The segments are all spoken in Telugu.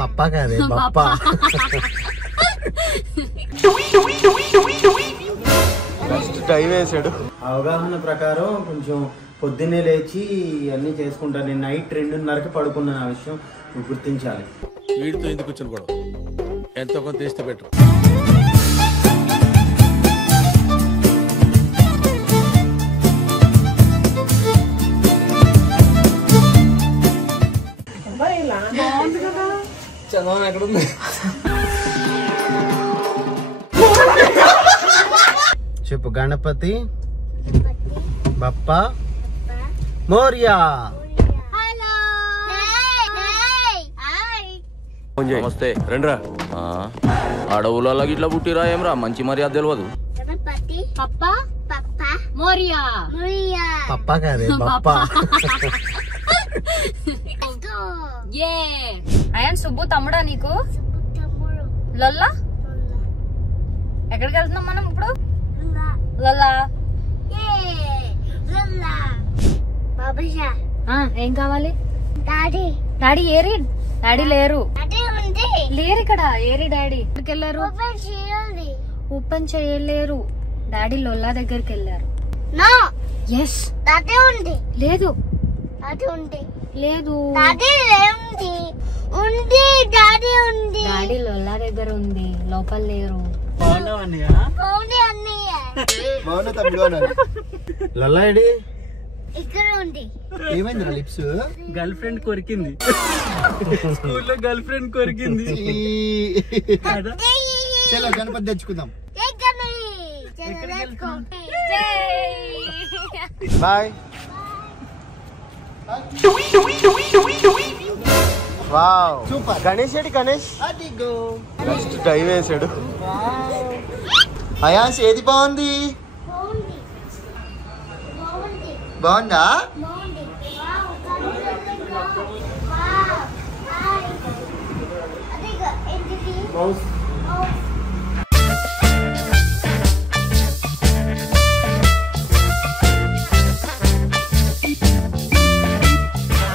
పప్పా కాదే పప్పా. ఫస్ట్ టైం వేసాడు. అవగాహన ప్రకారం కొంచెం పొద్దున్నే లేచి అన్నీ చేసుకుంటాను. నేను నైట్ 2:30కి పడుకున్నాను. ఆ విషయం నువ్వు గుర్తించాలి. వీడితో ఎందుకు కూర్చొని కూడా ఎంతో కొంత తీస్తే బెటర్. చదవని ఎక్కడుంది? చెప్పు. గణపతి బప్పా మోరియా. నమస్తే రండ్రా. అడవులలో ఇట్లా పుట్టిరా ఏమ్రా, మంచి మర్యాద తెలియదు. పప్పా కాదే బప్పా. అయాన్ సుబ్బు తమ్ముడా నీకు? లొల్లా ఎక్కడికి వెళ్తున్నాం మనం ఇప్పుడు? లొల్లా ఏం కావాలి? డాడీ ఏరి? డాడీ లేరు. లేరు ఇక్కడ. ఏరి డాడీ? ఎక్కడికి వెళ్ళారు? ఓపెన్ చేయలేరు. డాడీ లొల్లా దగ్గరికి వెళ్ళారు. ఎస్ లేదు లేదు డాడీ లొల్లా దగ్గర ఉంది, లోపల లేరు. లల్లాడి ఏమైంది లిప్స్? Girl friend కొరికింది. స్కూల్లో గర్ల్ ఫ్రెండ్ కొరికింది. చలో గణపతి తెచ్చుకుందాం. బాయ్. Wow super. గణేష్ ఏడి? గణేష్ ఫస్ట్ టైం వేసాడు. అయాన్స్ ఏది బాగుంది? బాగుందా?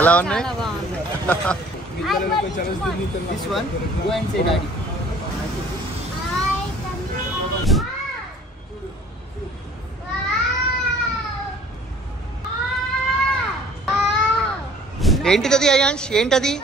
ఎలా ఉన్నాయి? This one, go and say daddy. ఏంటిది అయాన్స్? ఏంటది?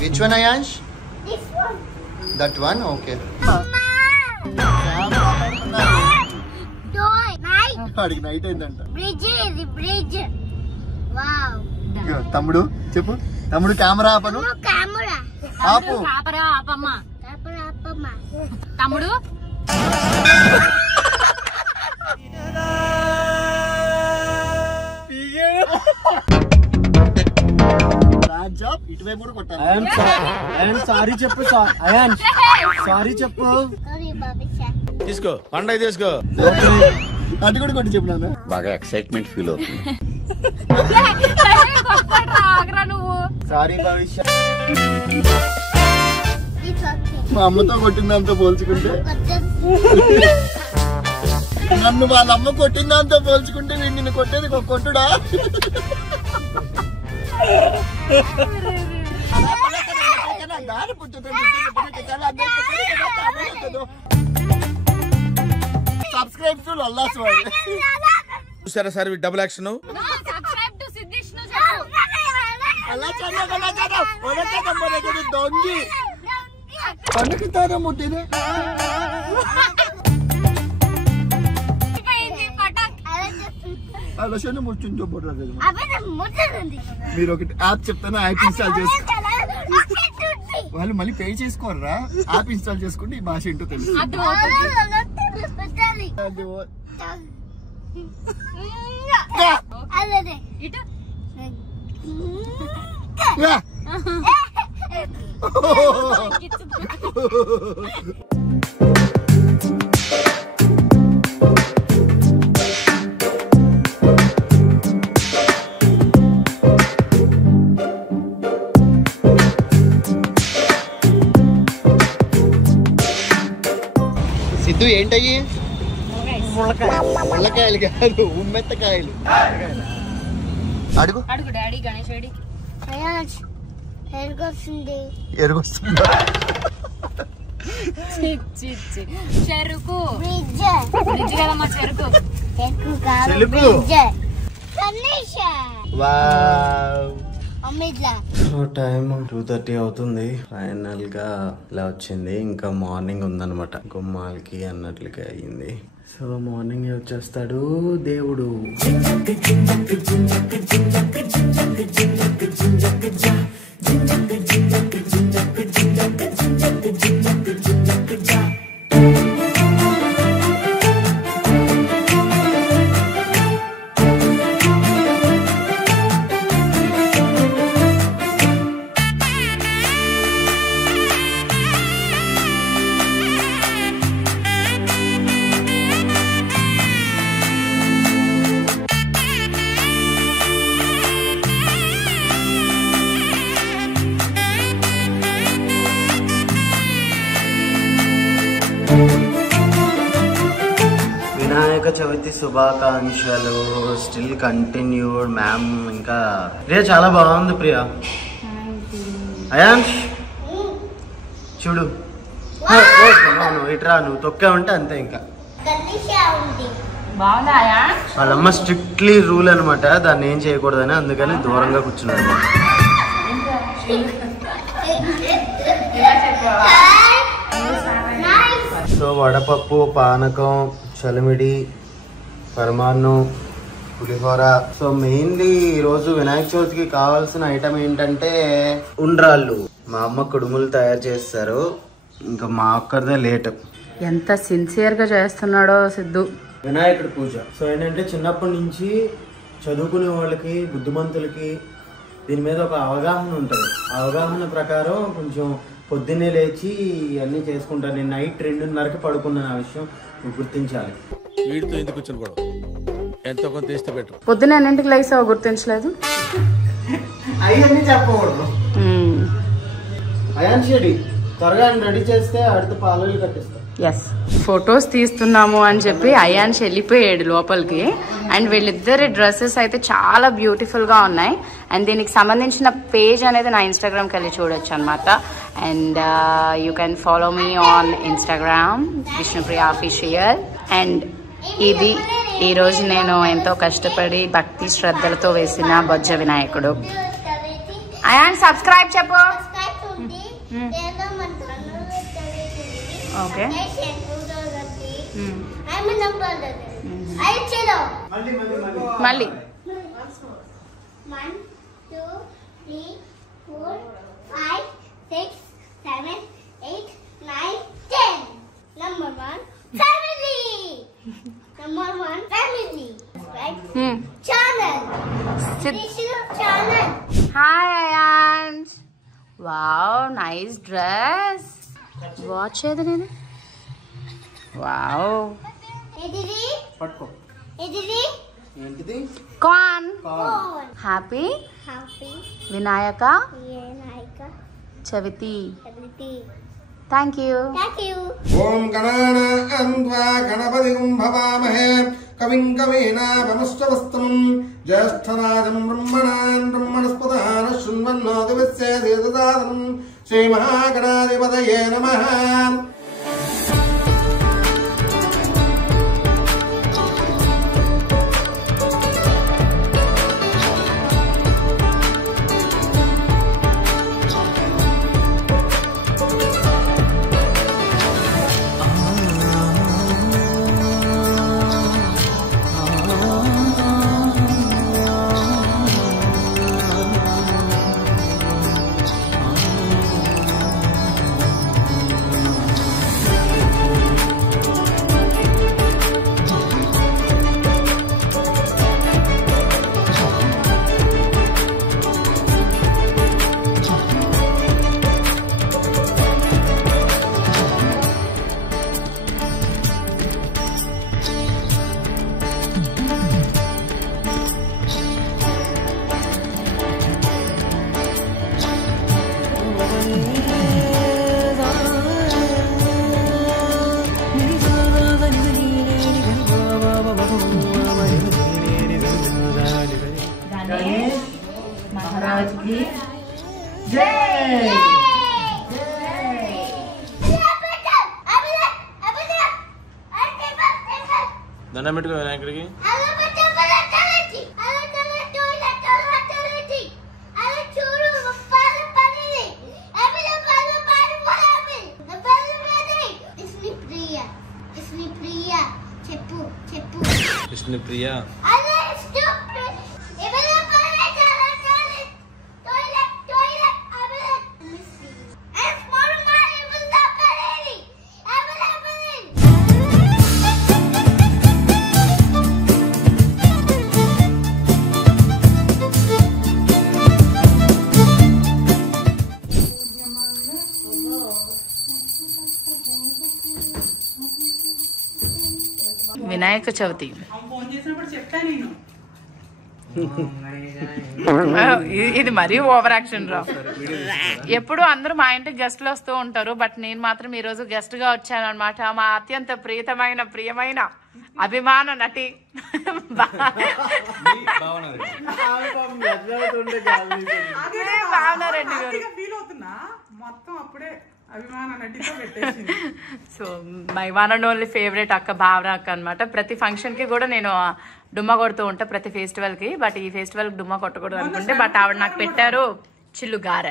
Which one, Ayansh? This one. That one? Okay. వాడికి నైట్ అయిందంట. తమ్ముడు చెప్పు. తమ్ముడు కెమెరా ఆపను. ఆపు. తమ్ముడు ఇటువైపు కూడా కొట్టాను. సారీ చెప్పు. అయాన్ సారీ చెప్పు. తీసుకో పండగ తీసుకో. అటు కూడా కొట్టి చెప్పు. నాన్న బాగా ఎక్సైట్మెంట్ ఫీల్ అవుతుంది. నువ్వు సారీ భవిష్య. మా అమ్మతో కొట్టిన దాంతో పోల్చుకుంటే, నన్ను వాళ్ళ అమ్మ కొట్టిన దాంతో పోల్చుకుంటే వీడు నిన్ను కొట్టేది కొట్టుడా? Subscribe to Lalla's world. చూసారా సార్ డబుల్ యాక్షన్. దొంగి పనుకుతారా ముట్టినే. అలా ముట్టించో మీరు ఒకటి యాప్ చెప్తాను, యాప్ ఇన్స్టాల్ చేసుకో. వాళ్ళు మళ్ళీ పే చేసుకోర్రా. యాప్ ఇన్స్టాల్ చేసుకుంటే ఈ భాష ఏంటో తెలుసు. ఏంటయ్యి? ముళ్ళకాయలు కాదు, ఉమ్మెత్తకాయలు. అడుగు అడుగు డాడీ గణేష్ రెడ్డి. ఎరుగొస్తుందా? చెరుకు బ్రిడ్జ్ కదమ్మా, చెరుకు. టైం 2:30 అవుతుంది. ఫైనల్ గా ఇలా వచ్చింది. ఇంకా మార్నింగ్ ఉందన్నమాట, గుమ్మాలకి అన్నట్లుగా అయ్యింది. సో మార్నింగ్ వచ్చేస్తాడు దేవుడు. వినాయక చవితి శుభాకాంక్షలు. Still continued ma'am. ఇంకా ప్రియా చాలా బాగుంది. ప్రియా అయాన్ష్ చూడు, ఇట్రా, నువ్వు తొక్కే ఉంటే అంతే. ఇంకా వాళ్ళమ్మ స్ట్రిక్ట్లీ రూల్ అనమాట, దాన్ని ఏం చేయకూడదని, అందుకని దూరంగా కూర్చున్నాడు. సో వడపప్పు, పానకం, చలిమిడి, పరమాన్నం, పులిహోర. సో మెయిన్లీ ఈరోజు వినాయక చవితికి కావాల్సిన ఐటమ్ ఏంటంటే ఉండ్రాళ్ళు. మా అమ్మ కుడుములు తయారు చేస్తారు. ఇంకా మా ఒక్కరిదే లేట్. ఎంత సిన్సియర్ గా చేస్తున్నాడో సిద్ధు. వినాయకుడి పూజ. సో ఏంటంటే చిన్నప్పటి నుంచి చదువుకునే వాళ్ళకి, బుద్ధిమంతులకి దీని మీద ఒక అవగాహన ఉంటుంది. అవగాహన ప్రకారం కొంచెం పొద్దున్నే లేచి అన్నీ చేసుకుంటాను. నేను నైట్ 2:30కి పడుకున్నాను. ఆ విషయం నువ్వు గుర్తించాలి. వీడితో ఎందుకు వచ్చిన గొడవ? ఎంతో కొంత తీస్తే బెటర్. పొద్దున ఎన్నింటికి లేసావు గుర్తించలేదు? అవన్నీ చెప్పకూడదు. అయాన్ షెడి త్వరగా రెడీ చేస్తే ఆడితో పాలు కట్టిస్తా. ఎస్, ఫొటోస్ తీస్తున్నాము అని చెప్పి అయాన్ష్ వెళ్ళిపోయాడు లోపలికి. అండ్ వీళ్ళిద్దరి డ్రెస్సెస్ అయితే చాలా బ్యూటిఫుల్ గా ఉన్నాయి. అండ్ దీనికి సంబంధించిన పేజ్ అనేది నా ఇన్స్టాగ్రామ్కి వెళ్ళి చూడొచ్చు అనమాట. And you can follow me on Instagram Vishnupriya official. And ఇది ఈరోజు నేను ఎంతో కష్టపడి భక్తి శ్రద్ధలతో వేసిన బొజ్జ వినాయకుడు. అయాన్ సబ్స్క్రైబ్ చెప్పు. ఓకే, మళ్ళీ 1 2 3 4 5 6 7 8 9 10. Number 1 family. Number 1 family. Right? Channel. This is channel. Hi Ayansh. Wow, nice dress. Watch it నేను. Wow. Edidi. పట్టుకో. Edidi. ఏంటిది? Corn. Corn. Happy Happy. Vinayaka Vinayaka Chaviti. Chaviti. Thank you. Thank you. ఓం గణానాన్వా గణపతిం భవామహే కవిం కవీనాపమశ్రవస్తమం జ్యేష్ఠరాజం బ్రహ్మణాన్ బ్రహ్మణస్పదాన శృణ్వన్నోతివిశ్చేదేదదానం శ్రీమహాగణాధిపతయే నమః. మహారాజ్కి జై. దండం పెట్టుకో వినాయకుడికి. చెప్పు చెప్పు విష్ణుప్రియ వినాయక చవితి ఇది మరీ ఓవర్ యాక్షన్ రా. ఎప్పుడు అందరూ మా ఇంటికి గెస్ట్లు వస్తూ ఉంటారు, బట్ నేను మాత్రం ఈ రోజు గెస్ట్ గా వచ్చాను అనమాట. మా అత్యంత ప్రియమైన అభిమాన నటి భావనారెడ్డి గారు. So my one and only favourite అక్క భావన అక్క అనమాట. ప్రతి ఫంక్షన్ కి కూడా నేను డుమ్మా కొడుతూ ఉంటా, ప్రతి ఫెస్టివల్ కి. బట్ ఈ ఫెస్టివల్ కి డుమ్మా కొట్టకూడదు అనుకుంటే, బట్ ఆవిడ నాకు పెట్టారు చిల్లుగార.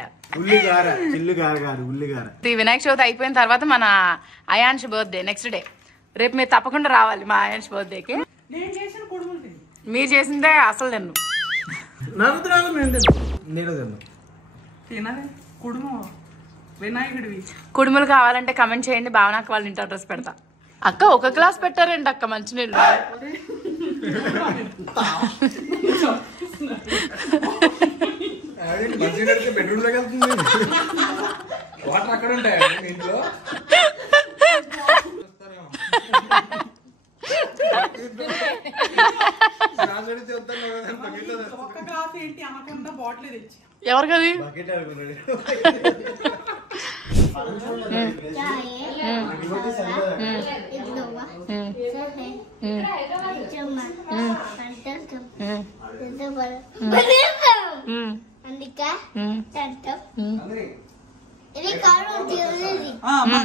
ఈ వినాయక చవితి అయిపోయిన తర్వాత మన అయాన్ష్ బర్త్డే నెక్స్ట్ డే. రేపు మీరు తప్పకుండా రావాలి మా అయాన్ష్ బర్త్డేకి. మీరు చేసిందే అసలు కుడుములు కావాలంటే కమెంట్ చేయండి, భావనక్క వాళ్ళ ఇంటి అడ్రస్ పెడతా. అక్క ఒక గ్లాస్ పెట్టారండి అక్క మంచినీళ్ళు. ఎవరికది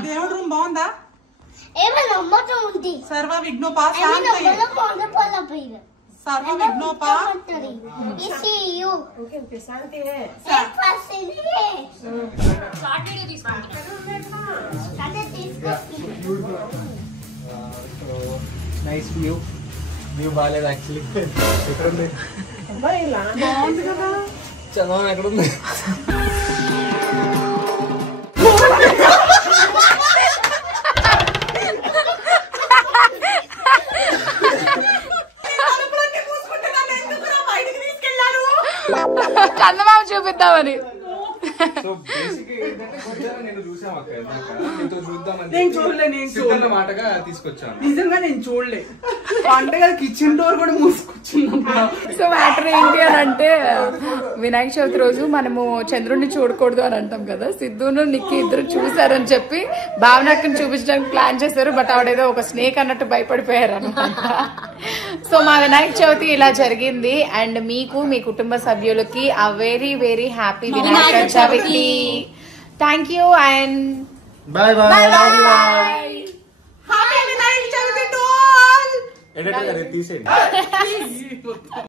దేవుడు రూమ్ బాగుందా? సర్వ విఘ్నోపా సర్వ విఘ్నోపా నైస్ వ్యూ. వ్యూ బాగాలేదు యాక్చువల్లీ. బాగుంది కదా. చందనం ఎక్కడుంది? చందమామ చూపిద్దామని. నేను చూడలే మాటగా తీసుకొచ్చాను. నిజంగా నేను చూడలే. పండగ కిచెన్ డోర్ కూడా మూసుకొచ్చింది. సో మ్యాటర్ ఏంటి అని అంటే, వినాయక చవితి రోజు మనము చంద్రుడిని చూడకూడదు అని అంటాం కదా. సిద్ధును నిక్కి ఇద్దరు చూసారని చెప్పి భావనక్కని చూపించడానికి ప్లాన్ చేశారు, బట్ ఆవిడేదో ఒక స్నేక్ అన్నట్టు భయపడిపోయారు అనమాట. సో మా వినాయక చవితి ఇలా జరిగింది. అండ్ మీకు మీ కుటుంబ సభ్యులకి a very very happy Vinayaka Chaviti. Thank you and bye bye. Happy Vinayaka Chaviti to all. Edit kare, తీసేయండి.